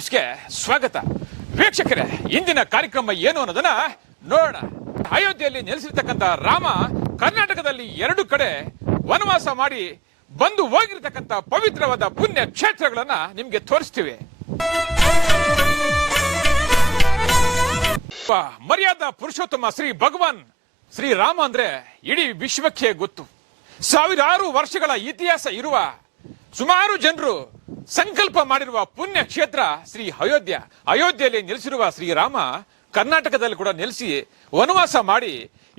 ನ್ಯೂಸ್ಗೆ ಸ್ವಾಗತ. ವೀಕ್ಷಕರೇ, ಇಂದಿನ ಕಾರ್ಯಕ್ರಮ ಏನು ಅನ್ನೋದನ್ನ ನೋಡೋಣ. ಅಯೋಧ್ಯೆಯಲ್ಲಿ ನೆಲೆಸಿರ್ತಕ್ಕಂಥ ರಾಮ ಕರ್ನಾಟಕದಲ್ಲಿ ಎರಡು ಕಡೆ ವನವಾಸ ಮಾಡಿ ಬಂದು ಹೋಗಿರ್ತಕ್ಕಂಥ ಪವಿತ್ರವಾದ ಪುಣ್ಯ ಕ್ಷೇತ್ರಗಳನ್ನ ನಿಮ್ಗೆ ತೋರಿಸ್ತೀವಿ. ಮರ್ಯಾದ ಪುರುಷೋತ್ತಮ ಶ್ರೀ ಭಗವಾನ್ ಶ್ರೀ ರಾಮ ಅಂದ್ರೆ ಇಡೀ ವಿಶ್ವಕ್ಕೆ ಗೊತ್ತು. ಸಾವಿರಾರು ವರ್ಷಗಳ ಇತಿಹಾಸ ಇರುವ ಸುಮಾರು ಜನರು ಸಂಕಲ್ಪ ಮಾಡಿರುವ ಪುಣ್ಯ ಕ್ಷೇತ್ರ ಶ್ರೀ ಅಯೋಧ್ಯ. ಅಯೋಧ್ಯೆಯಲ್ಲಿ ನೆಲೆಸಿರುವ ಶ್ರೀರಾಮ ಕರ್ನಾಟಕದಲ್ಲಿ ಕೂಡ ನೆಲೆಸಿ ವನವಾಸ ಮಾಡಿ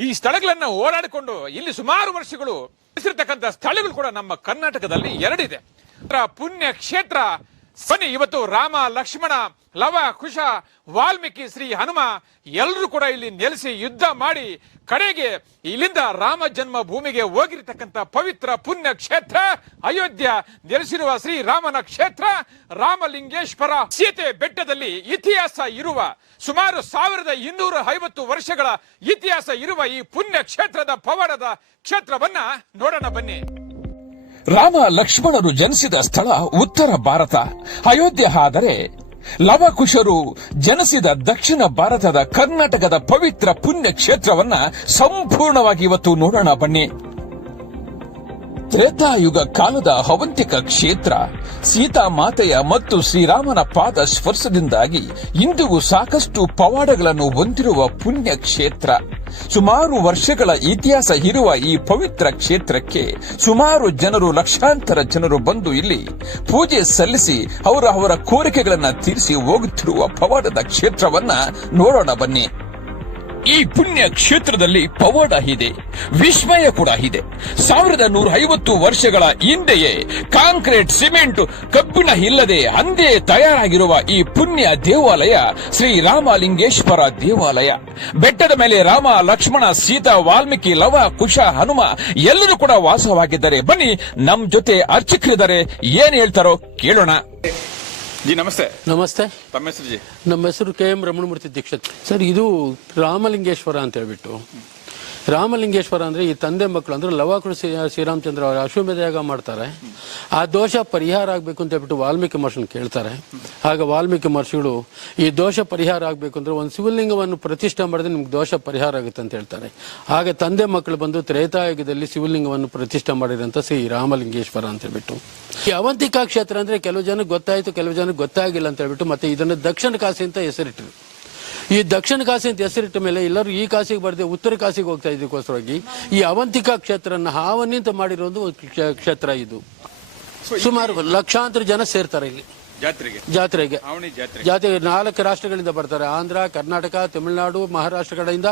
ಈ ಸ್ಥಳಗಳನ್ನ ಓಡಾಡಿಕೊಂಡು ಇಲ್ಲಿ ಸುಮಾರು ವರ್ಷಗಳು ನೆಲೆಸಿರ್ತಕ್ಕಂಥ ಸ್ಥಳಗಳು ಕೂಡ ನಮ್ಮ ಕರ್ನಾಟಕದಲ್ಲಿ ಎರಡಿದೆ. ಪುಣ್ಯ ಕ್ಷೇತ್ರ ಬನ್ನಿ, ಇವತ್ತು ರಾಮ, ಲಕ್ಷ್ಮಣ, ಲವ, ಕುಶ, ವಾಲ್ಮೀಕಿ, ಶ್ರೀ ಹನುಮ ಎಲ್ಲರೂ ಕೂಡ ಇಲ್ಲಿ ನೆಲೆಸಿ ಯುದ್ಧ ಮಾಡಿ ಕಡೆಗೆ ಇಲ್ಲಿಂದ ರಾಮ ಜನ್ಮ ಭೂಮಿಗೆ ಹೋಗಿರ್ತಕ್ಕಂಥ ಪವಿತ್ರ ಪುಣ್ಯ ಕ್ಷೇತ್ರ ಅಯೋಧ್ಯ. ನೆಲೆಸಿರುವ ಶ್ರೀರಾಮನ ಕ್ಷೇತ್ರ ರಾಮಲಿಂಗೇಶ್ವರ. ಸೀತೆ ಬೆಟ್ಟದಲ್ಲಿ ಇತಿಹಾಸ ಇರುವ ಸುಮಾರು ಸಾವಿರದ ಇನ್ನೂರ ಐವತ್ತು ವರ್ಷಗಳ ಇತಿಹಾಸ ಇರುವ ಈ ಪುಣ್ಯ ಕ್ಷೇತ್ರದ ಪವಾಡದ ಕ್ಷೇತ್ರವನ್ನ ನೋಡೋಣ ಬನ್ನಿ. ರಾಮ ಲಕ್ಷ್ಮಣರು ಜನಿಸಿದ ಸ್ಥಳ ಉತ್ತರ ಭಾರತ. ಅಯೋಧ್ಯೆ ಆದರೆ ಲವಕುಶರು ಜನಿಸಿದ ದಕ್ಷಿಣ ಭಾರತದ ಕರ್ನಾಟಕದ ಪವಿತ್ರ ಪುಣ್ಯ ಕ್ಷೇತ್ರವನ್ನ ಸಂಪೂರ್ಣವಾಗಿ ಇವತ್ತು ನೋಡೋಣ ಬನ್ನಿ. ತ್ರೇತಾಯುಗ ಕಾಲದ ಹವಂತಿಕ ಕ್ಷೇತ್ರ. ಸೀತಾಮಾತೆಯ ಮತ್ತು ಶ್ರೀರಾಮನ ಪಾದ ಸ್ಪರ್ಶದಿಂದಾಗಿ ಇಂದಿಗೂ ಸಾಕಷ್ಟು ಪವಾಡಗಳನ್ನು ಹೊಂದಿರುವ ಪುಣ್ಯ ಕ್ಷೇತ್ರ. ಸುಮಾರು ವರ್ಷಗಳ ಇತಿಹಾಸ ಇರುವ ಈ ಪವಿತ್ರ ಕ್ಷೇತ್ರಕ್ಕೆ ಸುಮಾರು ಜನರು ಲಕ್ಷಾಂತರ ಜನರು ಬಂದು ಇಲ್ಲಿ ಪೂಜೆ ಸಲ್ಲಿಸಿ ಅವರ ಅವರ ಕೋರಿಕೆಗಳನ್ನು ತೀರಿಸಿ ಹೋಗುತ್ತಿರುವ ಪವಾಡದ ಕ್ಷೇತ್ರವನ್ನ ನೋಡೋಣ ಬನ್ನಿ. ಈ ಪುಣ್ಯ ಕ್ಷೇತ್ರದಲ್ಲಿ ಪವಾಡ ಇದೆ, ವಿಸ್ಮಯ ಕೂಡ ಇದೆ. ಸಾವಿರದ ನೂರ ಐವತ್ತು ವರ್ಷಗಳ ಹಿಂದೆಯೇ ಕಾಂಕ್ರೀಟ್, ಸಿಮೆಂಟ್, ಕಬ್ಬಿಣ ಇಲ್ಲದೆ ಅಂದೇ ತಯಾರಾಗಿರುವ ಈ ಪುಣ್ಯ ದೇವಾಲಯ ಶ್ರೀ ರಾಮಲಿಂಗೇಶ್ವರ ದೇವಾಲಯ. ಬೆಟ್ಟದ ಮೇಲೆ ರಾಮ, ಲಕ್ಷ್ಮಣ, ಸೀತಾ, ವಾಲ್ಮೀಕಿ, ಲವ, ಕುಶ, ಹನುಮ ಎಲ್ಲರೂ ಕೂಡ ವಾಸವಾಗಿದ್ದಾರೆ ಬನ್ನಿ, ನಮ್ ಜೊತೆ ಅರ್ಚಕರಿದ್ದಾರೆ. ಏನ್ ಹೇಳ್ತಾರೋ ಕೇಳೋಣ. ಜಿ ನಮಸ್ತೆ. ನಮಸ್ತೆ. ತಮ್ಮ ಹೆಸರು ಜಿ? ನಮ್ಮ ಹೆಸರು K M Ramanamurthy Dikshit. Sir ಇದು ರಾಮಲಿಂಗೇಶ್ವರ ಅಂತ ಹೇಳ್ಬಿಟ್ಟು. ರಾಮಲಿಂಗೇಶ್ವರ ಅಂದ್ರೆ ಈ ತಂದೆ ಮಕ್ಕಳು ಅಂದರೆ ಲವಾಕೃ ಶ್ರೀ ಶ್ರೀರಾಮಚಂದ್ರ ಅವರು ಅಶ್ವಮೇಧ ಮಾಡ್ತಾರೆ. ಆ ದೋಷ ಪರಿಹಾರ ಆಗಬೇಕು ಅಂತ ಹೇಳ್ಬಿಟ್ಟು ವಾಲ್ಮೀಕಿ ಮಹರ್ಷಿನ ಕೇಳ್ತಾರೆ. ಆಗ ವಾಲ್ಮೀಕಿ ಮಹರ್ಷಿಗಳು ಈ ದೋಷ ಪರಿಹಾರ ಆಗಬೇಕು ಅಂದ್ರೆ ಒಂದು ಶಿವಲಿಂಗವನ್ನು ಪ್ರತಿಷ್ಠೆ ಮಾಡಿದ್ರೆ ನಿಮ್ಗೆ ದೋಷ ಪರಿಹಾರ ಆಗುತ್ತೆ ಅಂತ ಹೇಳ್ತಾರೆ. ಆಗ ತಂದೆ ಮಕ್ಕಳು ಬಂದು ತ್ರೇತಾಯುಗದಲ್ಲಿ ಶಿವಲಿಂಗವನ್ನು ಪ್ರತಿಷ್ಠೆ ಮಾಡಿರೋಂಥ ಶ್ರೀ ರಾಮಲಿಂಗೇಶ್ವರ ಅಂತ ಹೇಳ್ಬಿಟ್ಟು. ಈ ಅವಂತಿಕಾ ಕ್ಷೇತ್ರ ಅಂದ್ರೆ ಕೆಲವು ಜನಕ್ಕೆ ಗೊತ್ತಾಯ್ತು, ಕೆಲವು ಜನಕ್ಕೆ ಗೊತ್ತಾಗಿಲ್ಲ ಅಂತ ಹೇಳ್ಬಿಟ್ಟು ಮತ್ತೆ ಇದನ್ನ ದಕ್ಷಿಣ ಕಾಶಿ ಅಂತ ಹೆಸರಿಟ್ಟರು ಈ ದಕ್ಷಿಣ ಕಾಶಿ ಅಂತ ಹೆಸರಿಟ್ಟ ಮೇಲೆ ಎಲ್ಲರೂ ಈ ಕಾಶಿಗೆ ಬರದೆ ಉತ್ತರ ಕಾಶಿಗೆ ಹೋಗ್ತಾ ಇದಕ್ಕೋಸ್ಕರವಾಗಿ ಈ ಅವಂತಿಕಾ ಕ್ಷೇತ್ರನ ಹಾವನಿಂತ ಮಾಡಿರೋ ಒಂದು ಕ್ಷೇ- ಕ್ಷೇತ್ರ ಇದು. ಸುಮಾರು ಲಕ್ಷಾಂತರ ಜನ ಸೇರ್ತಾರೆ ಇಲ್ಲಿ. ಜಾತ್ರೆಗೆ? ಜಾತ್ರೆಗೆ. ಜಾತ್ರೆಗೆ. ಜಾತ್ರೆ ಜಾತ್ರೆ ನಾಲ್ಕು ರಾಷ್ಟ್ರಗಳಿಂದ ಬರ್ತಾರೆ. ಆಂಧ್ರ ಕರ್ನಾಟಕ ತಮಿಳುನಾಡು ಮಹಾರಾಷ್ಟ್ರ ಕಡೆಯಿಂದ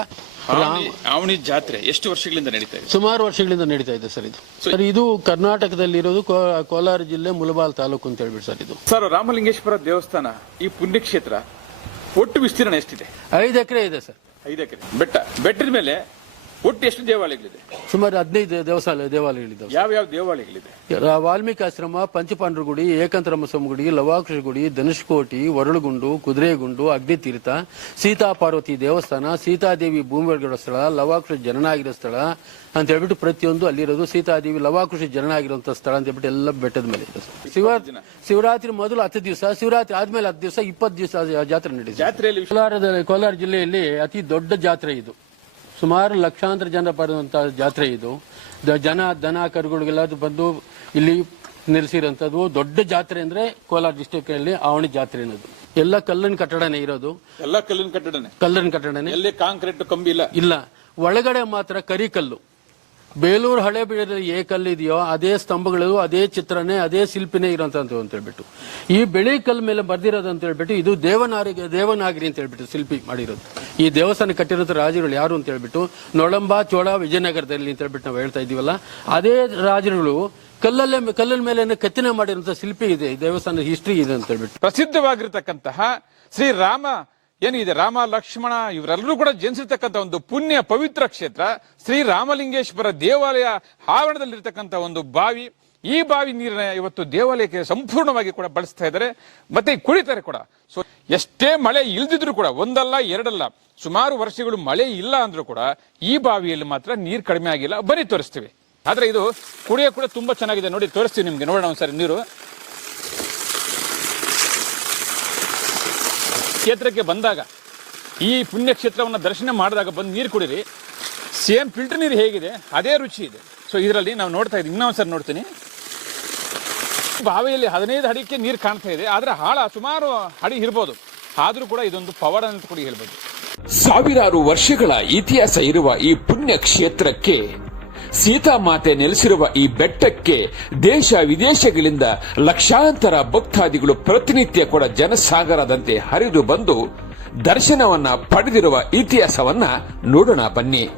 ಅವನಿ ಜಾತ್ರೆ ಎಷ್ಟು ವರ್ಷಗಳಿಂದ ನಡೀತಾ ಇದೆ? ಸುಮಾರು ವರ್ಷಗಳಿಂದ ನಡೀತಾ ಇದೆ ಸರ್ ಇದು. ಸರ್ ಇದು ಕರ್ನಾಟಕದಲ್ಲಿರೋದು ಇರೋದು ಕೋಲಾರ ಜಿಲ್ಲೆ ಮುಲಬಾಲ್ ತಾಲೂಕು ಅಂತ ಹೇಳ್ಬಿಟ್ಟು ಸರ್ ಇದು. ಸರ್ ರಾಮಲಿಂಗೇಶ್ವರ ದೇವಸ್ಥಾನ ಈ ಪುಣ್ಯಕ್ಷೇತ್ರ ಒಟ್ಟು ವಿಸ್ತೀರ್ಣ ಎಷ್ಟಿದೆ? ಐದು ಎಕರೆ ಇದೆ ಸರ್. ಐದು ಎಕರೆ. ಬೆಟ್ಟ ಬೆಟ್ಟದ ಮೇಲೆ ಒಟ್ಟು ಎಷ್ಟು ದೇವಾಲಯಗಳಿದೆ? ಸುಮಾರು ಹದಿನೈದು ದೇವಸ್ಥಾನ ದೇವಾಲಯಗಳಿದ್ದಾವೆ ಯಾವ ಯಾವ ದೇವಾಲಯಗಳಿದೆ? ರಾ- ವಾಲ್ಮೀಕಿ ಆಶ್ರಮ ಪಂಚಪಾಂಡ್ರ ಗುಡಿ ಏಕಂತರಮಸ್ವಾಮಿ ಗುಡಿ ಲವಾಕ್ಷ ಗುಡಿ ಧನುಷ್ಕೋಟಿ ವರಳುಗುಂಡು ಕುದುರೆಗುಂಡು ಅಗ್ನಿತೀರ್ಥ ಸೀತಾ ಪಾರ್ವತಿ ದೇವಸ್ಥಾನ ಸೀತಾದೇವಿ ಭೂಮಿ ಒಳಗಡೆ ಸ್ಥಳ ಲವಾಕೃಷ್ಣ ಜನನಾಗಿರೋ ಸ್ಥಳ ಅಂತ ಹೇಳ್ಬಿಟ್ಟು ಪ್ರತಿಯೊಂದು ಅಲ್ಲಿರೋದು ಸೀತಾದೇವಿ ಲವಾಕುಶ ಜನನ ಆಗಿರುವಂತ ಸ್ಥಳ ಅಂತ ಹೇಳ್ಬಿಟ್ಟು ಎಲ್ಲ ಬೆಟ್ಟದ ಮೇಲೆ ಇದೆ ಸರ್. ಶಿವ ಶಿವರಾತ್ರಿ ಮೊದಲು ಹತ್ತು ದಿವಸ ಶಿವರಾತ್ರಿ ಆದ್ಮೇಲೆ ಹತ್ತು ದಿವಸ ಇಪ್ಪತ್ತು ದಿವಸ ಜಾತ್ರೆ ನಡೆಯುತ್ತೆ ಜಾತ್ರೆಯಲ್ಲಿ ಕೋಲಾರ ಜಿಲ್ಲೆಯಲ್ಲಿ ಅತಿ ದೊಡ್ಡ ಜಾತ್ರೆ ಇದು. ಸುಮಾರು ಲಕ್ಷಾಂತರ ಜನ ಬರುವಂತಹ ಜಾತ್ರೆ ಇದು. ದ- ಜನ ದನ ಕರುಗಳಿಗೆಲ್ಲ ಬಂದು ಇಲ್ಲಿ ನೆಲೆಸಿರೋಂಥದ್ದು ದೊಡ್ಡ ಜಾತ್ರೆ ಅಂದ್ರೆ ಕೋಲಾರ ಡಿಸ್ಟಿಕ್ ಅಲ್ಲಿ ಆವಣಿ ಜಾತ್ರೆ ಅನ್ನೋದು. ಎಲ್ಲ ಕಲ್ಲಿನ ಕಟ್ಟಡನೇ ಇರೋದು. ಎಲ್ಲ ಕಲ್ಲಿನ ಕಟ್ಟಡನೆ. ಕಲ್ಲಿನ ಕಟ್ಟಡನೇ. ಎಲ್ಲಿ ಕಾಂಕ್ರೀಟ್ ಕಂಬಿ ಇಲ್ಲ. ಇಲ್ಲ. ಒಳಗಡೆ ಮಾತ್ರ ಕರಿಕಲ್ಲು. ಬೇಲೂರು ಹಳೆ ಬೀಡದಲ್ಲಿ ಏ ಕಲ್ಲು ಇದೆಯೋ ಅದೇ ಸ್ತಂಭಗಳು ಅದೇ ಚಿತ್ರನೇ, ಅದೇ ಶಿಲ್ಪಿನೇ ಇರೋಂಥದ್ದು ಅಂತ ಹೇಳ್ಬಿಟ್ಟು. ಈ ಬೆಳಿ ಕಲ್ಲು ಮೇಲೆ ಬರ್ದಿರೋದು ಅಂತ ಹೇಳ್ಬಿಟ್ಟು, ಇದು ದೇವನಾರಿಗೆ, ದೇವನಾಗರಿ ಅಂತ ಹೇಳ್ಬಿಟ್ಟು ಶಿಲ್ಪಿ ಮಾಡಿರೋದು. ಈ ದೇವಸ್ಥಾನ ಕಟ್ಟಿರೋದು ರಾಜರುಗಳು ಯಾರು ಅಂತ ಹೇಳ್ಬಿಟ್ಟು, ನೊಳಂಬ, ಚೋಳ, ವಿಜಯನಗರದಲ್ಲಿ ಅಂತ ಹೇಳ್ಬಿಟ್ಟು ನಾವು ಹೇಳ್ತಾ ಇದೀವಲ್ಲ ಅದೇ ರಾಜರುಗಳು ಕಲ್ಲಲ್ಲೇ, ಕಲ್ಲಿನ ಮೇಲೆ ಕೆತ್ತನೆ ಮಾಡಿರುವಂತಹ ಶಿಲ್ಪಿ ಇದೆ, ಈ ದೇವಸ್ಥಾನ ಹಿಸ್ಟ್ರಿ ಇದೆ ಅಂತ ಹೇಳ್ಬಿಟ್ಟು. ಪ್ರಸಿದ್ಧವಾಗಿರ್ತಕ್ಕಂತಹ ಶ್ರೀರಾಮ ಏನಿದೆ? ರಾಮ, ಲಕ್ಷ್ಮಣ, ಇವರೆಲ್ಲರೂ ಕೂಡ ಜನಿಸಿರ್ತಕ್ಕಂಥ ಒಂದು ಪುಣ್ಯ ಪವಿತ್ರ ಕ್ಷೇತ್ರ, ಶ್ರೀ ರಾಮಲಿಂಗೇಶ್ವರ ದೇವಾಲಯ ಆವರಣದಲ್ಲಿರ್ತಕ್ಕಂಥ ಒಂದು ಬಾವಿ. ಈ ಬಾವಿ ನೀರನ್ನ ಇವತ್ತು ದೇವಾಲಯಕ್ಕೆ ಸಂಪೂರ್ಣವಾಗಿ ಕೂಡ ಬಳಸ್ತಾ ಇದ್ದಾರೆ. ಮತ್ತೆ ಕುಡಿತಾರೆ ಕೂಡ. ಸೊ ಎಷ್ಟೇ ಮಳೆ ಇಲ್ದಿದ್ರು ಕೂಡ, ಒಂದಲ್ಲ, ಎರಡಲ್ಲ, ಸುಮಾರು ವರ್ಷಗಳು ಮಳೆ ಇಲ್ಲ ಅಂದ್ರೂ ಕೂಡ, ಈ ಬಾವಿಯಲ್ಲಿ ಮಾತ್ರ ನೀರು ಕಡಿಮೆ ಆಗಿಲ್ಲ. ಬರೀ ತೋರಿಸ್ತೀವಿ. ಆದ್ರೆ ಇದು ಕುಡಿಯೋ ಕೂಡ ತುಂಬಾ ಚೆನ್ನಾಗಿದೆ. ನೋಡಿ, ತೋರಿಸ್ತೀವಿ ನಿಮ್ಗೆ. ನೋಡೋಣ ಒಂದ್ಸರಿ ನೀರು. ಕ್ಷೇತ್ರಕ್ಕೆ ಬಂದಾಗ, ಈ ಪುಣ್ಯಕ್ಷೇತ್ರವನ್ನು ದರ್ಶನ ಮಾಡಿದಾಗ ಬಂದು ನೀರು ಕುಡೀರಿ. ಸೇಮ್ ಫಿಲ್ಟರ್ ನೀರು ಹೇಗಿದೆ, ಅದೇ ರುಚಿ ಇದೆ. ಸೊ ಇದರಲ್ಲಿ ನಾವು ನೋಡ್ತಾ ಇದ್ದೀವಿ, ಇನ್ನೊಂದು ಸರಿ ನೋಡ್ತೀನಿ. ಬಾವಿಯಲ್ಲಿ ಹದಿನೈದು ಅಡಿಕೆ ನೀರು ಕಾಣ್ತಾ ಇದೆ, ಆದರೆ ಆಳ ಸುಮಾರು ಅಡಿ ಇರ್ಬೋದು. ಆದರೂ ಕೂಡ ಇದೊಂದು ಪವರ್ ಅಂತ ಕೂಡ ಹೇಳ್ಬೋದು. ಸಾವಿರಾರು ವರ್ಷಗಳ ಇತಿಹಾಸ ಇರುವ ಈ ಪುಣ್ಯ ಕ್ಷೇತ್ರಕ್ಕೆ ಸೀತಾಮಾತೆ ನೆಲೆಸಿರುವ ಈ ಬೆಟ್ಟಕ್ಕೆ ದೇಶ ವಿದೇಶಗಳಿಂದ ಲಕ್ಷಾಂತರ ಭಕ್ತಾದಿಗಳು ಪ್ರತಿನಿತ್ಯ ಕೂಡ ಜನಸಾಗರದಂತೆ ಹರಿದು ಬಂದು ದರ್ಶನವನ್ನ ಪಡೆದಿರುವ ಇತಿಹಾಸವನ್ನ ನೋಡೋಣ ಬನ್ನಿ.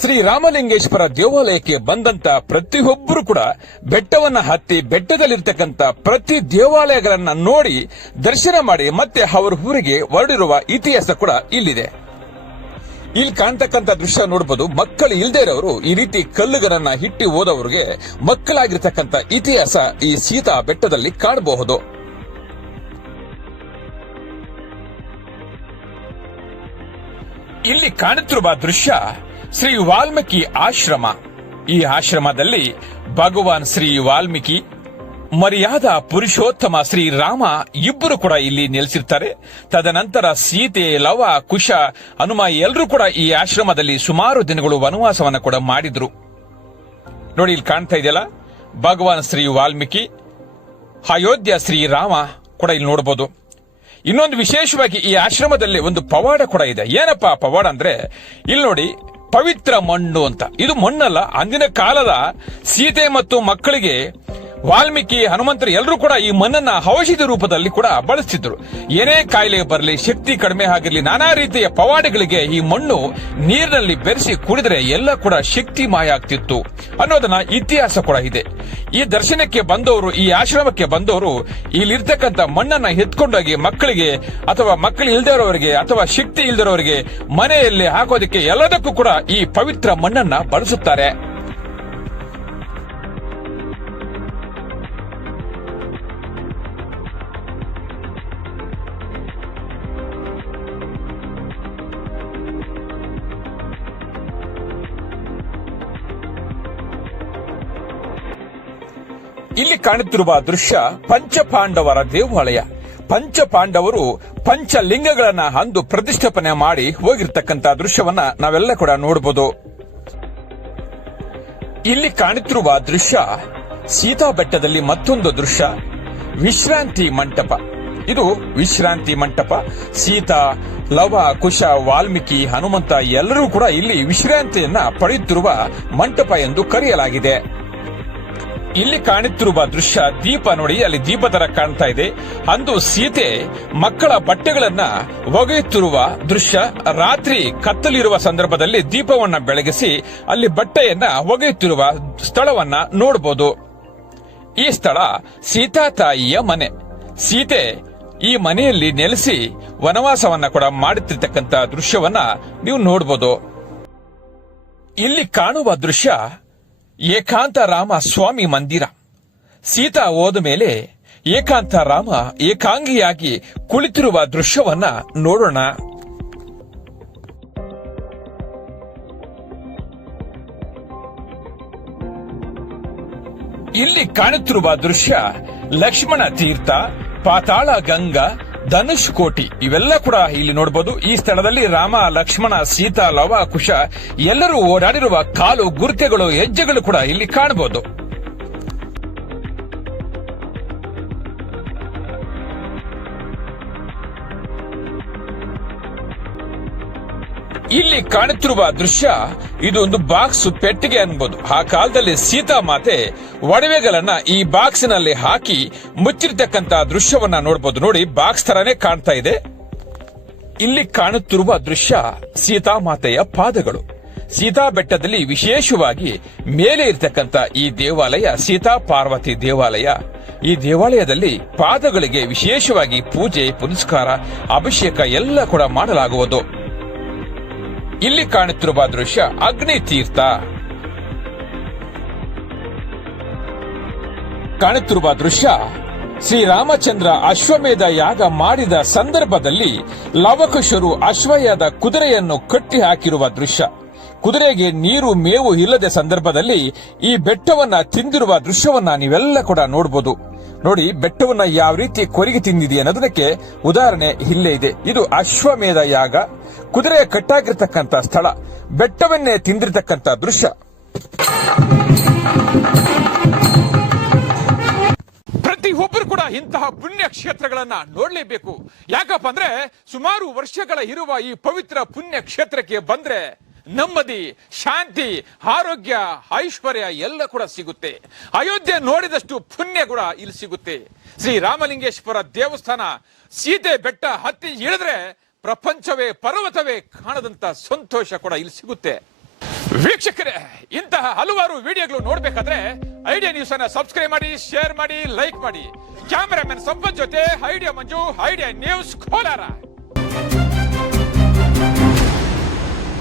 ಶ್ರೀ ರಾಮಲಿಂಗೇಶ್ವರ ದೇವಾಲಯಕ್ಕೆ ಬಂದಂತ ಪ್ರತಿಯೊಬ್ಬರು ಕೂಡ ಬೆಟ್ಟವನ್ನ ಹತ್ತಿ ಬೆಟ್ಟದಲ್ಲಿರ್ತಕ್ಕಂಥ ಪ್ರತಿ ದೇವಾಲಯಗಳನ್ನ ನೋಡಿ ದರ್ಶನ ಮಾಡಿ ಮತ್ತೆ ಅವರ ಊರಿಗೆ ಹೊರಡಿರುವ ಇತಿಹಾಸ ಕೂಡ ಇಲ್ಲಿದೆ. ಇಲ್ಲಿ ಕಾಣ್ತಕ್ಕಂತ ದೃಶ್ಯ ನೋಡಬಹುದು ಮಕ್ಕಳು ಇಲ್ದೇ ಇರೋರು ಈ ರೀತಿ ಕಲ್ಲುಗಳನ್ನ ಹಿಟ್ಟಿ ಹೋದವರಿಗೆ ಮಕ್ಕಳಾಗಿರ್ತಕ್ಕಂಥ ಇತಿಹಾಸ ಈ ಸೀತಾ ಬೆಟ್ಟದಲ್ಲಿ ಕಾಣಬಹುದು. ಇಲ್ಲಿ ಕಾಣುತ್ತಿರುವ ದೃಶ್ಯ ಶ್ರೀ ವಾಲ್ಮೀಕಿ ಆಶ್ರಮ. ಈ ಆಶ್ರಮದಲ್ಲಿ ಭಗವಾನ್ ಶ್ರೀ ವಾಲ್ಮೀಕಿ, ಮರ್ಯಾದ ಪುರುಷೋತ್ತಮ ಶ್ರೀ ರಾಮ ಇಬ್ಬರು ಕೂಡ ಇಲ್ಲಿ ನೆಲೆಸಿರ್ತಾರೆ. ತದನಂತರ ಸೀತೆ, ಲವ, ಕುಶ, ಹನುಮ ಎಲ್ಲರೂ ಕೂಡ ಈ ಆಶ್ರಮದಲ್ಲಿ ಸುಮಾರು ದಿನಗಳು ವನವಾಸವನ್ನು ಕೂಡ ಮಾಡಿದ್ರು. ನೋಡಿ ಇಲ್ಲಿ ಕಾಣ್ತಾ ಇದೆಯಲ್ಲ, ಭಗವಾನ್ ಶ್ರೀ ವಾಲ್ಮೀಕಿ, ಅಯೋಧ್ಯ ಶ್ರೀ ರಾಮ ಕೂಡ ಇಲ್ಲಿ ನೋಡಬಹುದು ಇನ್ನೊಂದು ವಿಶೇಷವಾಗಿ ಈ ಆಶ್ರಮದಲ್ಲಿ ಒಂದು ಪವಾಡ ಕೂಡ ಇದೆ. ಏನಪ್ಪಾ ಪವಾಡ ಅಂದ್ರೆ, ಇಲ್ಲಿ ನೋಡಿ ಪವಿತ್ರ ಮಣ್ಣು ಅಂತ. ಇದು ಮಣ್ಣಲ್ಲ ಅಂದಿನ ಕಾಲದ ಸೀತೆ ಮತ್ತು ಮಕ್ಕಳಿಗೆ ವಾಲ್ಮೀಕಿ ಹನುಮಂತರು ಎಲ್ಲರೂ ಕೂಡ ಈ ಮಣ್ಣನ್ನ ಔಷಧಿ ರೂಪದಲ್ಲಿ ಕೂಡ ಬಳಸ್ತಿದ್ರು. ಏನೇ ಕಾಯಿಲೆ ಬರಲಿ, ಶಕ್ತಿ ಕಡಿಮೆ ಆಗಿರಲಿ, ನಾನಾ ರೀತಿಯ ಪವಾಡಗಳಿಗೆ ಈ ಮಣ್ಣು ನೀರಿನಲ್ಲಿ ಬೆರೆಸಿ ಕುಡಿದ್ರೆ ಎಲ್ಲ ಕೂಡ ಶಕ್ತಿ ಮಾಯ ಆಗ್ತಿತ್ತು ಅನ್ನೋದನ್ನ ಇತಿಹಾಸ ಕೂಡ ಇದೆ. ಈ ದರ್ಶನಕ್ಕೆ ಬಂದವರು, ಈ ಆಶ್ರಮಕ್ಕೆ ಬಂದವರು ಇಲ್ಲಿರ್ತಕ್ಕಂಥ ಮಣ್ಣನ್ನ ಎತ್ಕೊಂಡೋಗಿ ಮಕ್ಕಳಿಗೆ ಅಥವಾ ಮಕ್ಕಳು ಇಲ್ದಿರೋರಿಗೆ ಅಥವಾ ಶಕ್ತಿ ಇಲ್ದಿರೋರಿಗೆ ಮನೆಯಲ್ಲಿ ಹಾಕೋದಕ್ಕೆ ಎಲ್ಲದಕ್ಕೂ ಕೂಡ ಈ ಪವಿತ್ರ ಮಣ್ಣನ್ನ ಬಳಸುತ್ತಾರೆ. ಇಲ್ಲಿ ಕಾಣುತ್ತಿರುವ ದೃಶ್ಯ ಪಂಚಪಾಂಡವರ ದೇವಾಲಯ. ಪಂಚಪಾಂಡವರು ಪಂಚಲಿಂಗಗಳನ್ನ ಅಂದು ಪ್ರತಿಷ್ಠಾಪನೆ ಮಾಡಿ ಹೋಗಿರ್ತಕ್ಕಂತ ದೃಶ್ಯವನ್ನ ನಾವೆಲ್ಲ ಕೂಡ ನೋಡಬಹುದು ಇಲ್ಲಿ ಕಾಣುತ್ತಿರುವ ದೃಶ್ಯ ಸೀತಾ ಬೆಟ್ಟದಲ್ಲಿ ಮತ್ತೊಂದು ದೃಶ್ಯ, ವಿಶ್ರಾಂತಿ ಮಂಟಪ. ಇದು ವಿಶ್ರಾಂತಿ ಮಂಟಪ. ಸೀತಾ, ಲವ, ಕುಶ, ವಾಲ್ಮೀಕಿ, ಹನುಮಂತ ಎಲ್ಲರೂ ಕೂಡ ಇಲ್ಲಿ ವಿಶ್ರಾಂತಿಯನ್ನ ಪಡೆಯುತ್ತಿರುವ ಮಂಟಪ ಎಂದು ಕರೆಯಲಾಗಿದೆ. ಇಲ್ಲಿ ಕಾಣುತ್ತಿರುವ ದೃಶ್ಯ ದೀಪ ನೋಡಿ, ಅಲ್ಲಿ ದೀಪ ತರ ಕಾಣ್ತಾ ಇದೆ. ಅಂದು ಸೀತೆ ಮಕ್ಕಳ ಬಟ್ಟೆಗಳನ್ನ ಒಗೆಯುತ್ತಿರುವ ದೃಶ್ಯ. ರಾತ್ರಿ ಕತ್ತಲಿರುವ ಸಂದರ್ಭದಲ್ಲಿ ದೀಪವನ್ನ ಬೆಳಗಿಸಿ ಅಲ್ಲಿ ಬಟ್ಟೆಯನ್ನ ಒಗೆಯುತ್ತಿರುವ ಸ್ಥಳವನ್ನ ನೋಡಬಹುದು ಈ ಸ್ಥಳ ಸೀತಾ ತಾಯಿಯ ಮನೆ. ಸೀತೆ ಈ ಮನೆಯಲ್ಲಿ ನೆಲೆಸಿ ವನವಾಸವನ್ನ ಕೂಡ ಮಾಡುತ್ತಿರ್ತಕ್ಕಂಥ ದೃಶ್ಯವನ್ನ ನೀವು ನೋಡಬಹುದು ಇಲ್ಲಿ ಕಾಣುವ ದೃಶ್ಯ ಏಕಾಂತ ರಾಮ ಸ್ವಾಮಿ ಮಂದಿರ. ಸೀತಾ ಹೋದ ಮೇಲೆ ಏಕಾಂತ ರಾಮ ಏಕಾಂಗಿಯಾಗಿ ಕುಳಿತಿರುವ ದೃಶ್ಯವನ್ನ ನೋಡೋಣ. ಇಲ್ಲಿ ಕಾಣುತ್ತಿರುವ ದೃಶ್ಯ ಲಕ್ಷ್ಮಣ ತೀರ್ಥ, ಪಾತಾಳ ಗಂಗಾ ಧನುಷ್ ಕೋಟಿ ಇವೆಲ್ಲ ಕೂಡ ಇಲ್ಲಿ ನೋಡಬಹುದು ಈ ಸ್ಥಳದಲ್ಲಿ ರಾಮ, ಲಕ್ಷ್ಮಣ, ಸೀತಾ, ಲವ, ಕುಶ ಎಲ್ಲರೂ ಓಡಾಡಿರುವ ಕಾಲು ಗುರುತೆಗಳು, ಹೆಜ್ಜೆಗಳು ಕೂಡ ಇಲ್ಲಿ ಕಾಣಬಹುದು ಇಲ್ಲಿ ಕಾಣುತ್ತಿರುವ ದೃಶ್ಯ ಇದು ಒಂದು ಬಾಕ್ಸ್ ಪೆಟ್ಟಿಗೆ ಅನ್ಬೋದು. ಆ ಕಾಲದಲ್ಲಿ ಸೀತಾ ಮಾತೆ ಒಡವೆಗಳನ್ನ ಈ ಬಾಕ್ಸಿನಲ್ಲಿ ಹಾಕಿ ಮುಚ್ಚಿರ್ತಕ್ಕಂತ ದೃಶ್ಯವನ್ನ ನೋಡಬಹುದು ನೋಡಿ, ಬಾಕ್ಸ್ ತರಾನೇ ಕಾಣ್ತಾ ಇದೆ. ಇಲ್ಲಿ ಕಾಣುತ್ತಿರುವ ದೃಶ್ಯ ಸೀತಾ ಮಾತೆಯ ಪಾದಗಳು. ಸೀತಾ ಬೆಟ್ಟದಲ್ಲಿ ವಿಶೇಷವಾಗಿ ಮೇಲೆ ಇರತಕ್ಕಂತ ಈ ದೇವಾಲಯ, ಸೀತಾ ಪಾರ್ವತಿ ದೇವಾಲಯ. ಈ ದೇವಾಲಯದಲ್ಲಿ ಪಾದಗಳಿಗೆ ವಿಶೇಷವಾಗಿ ಪೂಜೆ, ಪುನಸ್ಕಾರ, ಅಭಿಷೇಕ ಎಲ್ಲ ಕೂಡ ಮಾಡಲಾಗುವುದು. ಇಲ್ಲಿ ಕಾಣುತ್ತಿರುವ ದೃಶ್ಯ ಅಗ್ನಿ ತೀರ್ಥ ಕಾಣುತ್ತಿರುವ ದೃಶ್ಯ ಶ್ರೀರಾಮಚಂದ್ರ ಅಶ್ವಮೇಧ ಯಾಗ ಮಾಡಿದ ಸಂದರ್ಭದಲ್ಲಿ ಲವಕುಶರು ಅಶ್ವಯದ ಕುದುರೆಯನ್ನು ಕಟ್ಟಿ ಹಾಕಿರುವ ದೃಶ್ಯ. ಕುದುರೆಗೆ ನೀರು ಮೇವು ಇಲ್ಲದ ಸಂದರ್ಭದಲ್ಲಿ ಈ ಬೆಟ್ಟವನ್ನ ತಿಂದಿರುವ ದೃಶ್ಯವನ್ನ ನೀವೆಲ್ಲ ಕೂಡ ನೋಡಬಹುದು ನೋಡಿ, ಬೆಟ್ಟವನ್ನ ಯಾವ ರೀತಿ ಕೊರಿಗೆ ತಿಂದಿದೆ ಅನ್ನೋದಕ್ಕೆ ಉದಾಹರಣೆ ಇಲ್ಲೇ ಇದೆ. ಇದು ಅಶ್ವಮೇಧ ಯಾಗ. ಕುದುರೆ ಕಟ್ಟಾಗಿರ್ತಕ್ಕಂಥ ಸ್ಥಳ, ಬೆಟ್ಟವನ್ನೇ ತಿಂದಿರತಕ್ಕಂಥ ದೃಶ್ಯ. ಪ್ರತಿಯೊಬ್ಬರು ಕೂಡ ಇಂತಹ ಪುಣ್ಯ ಕ್ಷೇತ್ರಗಳನ್ನ ನೋಡಲೇಬೇಕು. ಯಾಕಪ್ಪ ಅಂದ್ರೆ ಸುಮಾರು ವರ್ಷಗಳ ಇರುವ ಈ ಪವಿತ್ರ ಪುಣ್ಯ ಕ್ಷೇತ್ರಕ್ಕೆ ಬಂದ್ರೆ ನೆಮ್ಮದಿ, ಶಾಂತಿ, ಆರೋಗ್ಯ, ಐಶ್ವರ್ಯ ಎಲ್ಲ ಕೂಡ ಸಿಗುತ್ತೆ. ಅಯೋಧ್ಯೆ ನೋಡಿದಷ್ಟು ಪುಣ್ಯ ಕೂಡ ಇಲ್ಲಿ ಸಿಗುತ್ತೆ. ಶ್ರೀ ರಾಮಲಿಂಗೇಶ್ವರ ದೇವಸ್ಥಾನ, ಸೀತೆ ಬೆಟ್ಟ ಹತ್ತಿ ಇಳಿದ್ರೆ ಪ್ರಪಂಚವೇ ಪರ್ವತವೇ ಕಾಣದಂತ ಸಂತೋಷ ಕೂಡ ಇಲ್ಲಿ ಸಿಗುತ್ತೆ. ವೀಕ್ಷಕರೇ, ಇಂತಹ ಹಲವಾರು ವಿಡಿಯೋಗಳು ನೋಡ್ಬೇಕಾದ್ರೆ ಐಡಿಯಾ ನ್ಯೂಸ್ ಅನ್ನ ಸಬ್ಸ್ಕ್ರೈಬ್ ಮಾಡಿ ಶೇರ್ ಮಾಡಿ ಲೈಕ್ ಮಾಡಿ. ಕ್ಯಾಮೆರಾಮನ್ ಸಂಪತ್ ಜೊತೆ, Idea Manju, Idea News Kolar.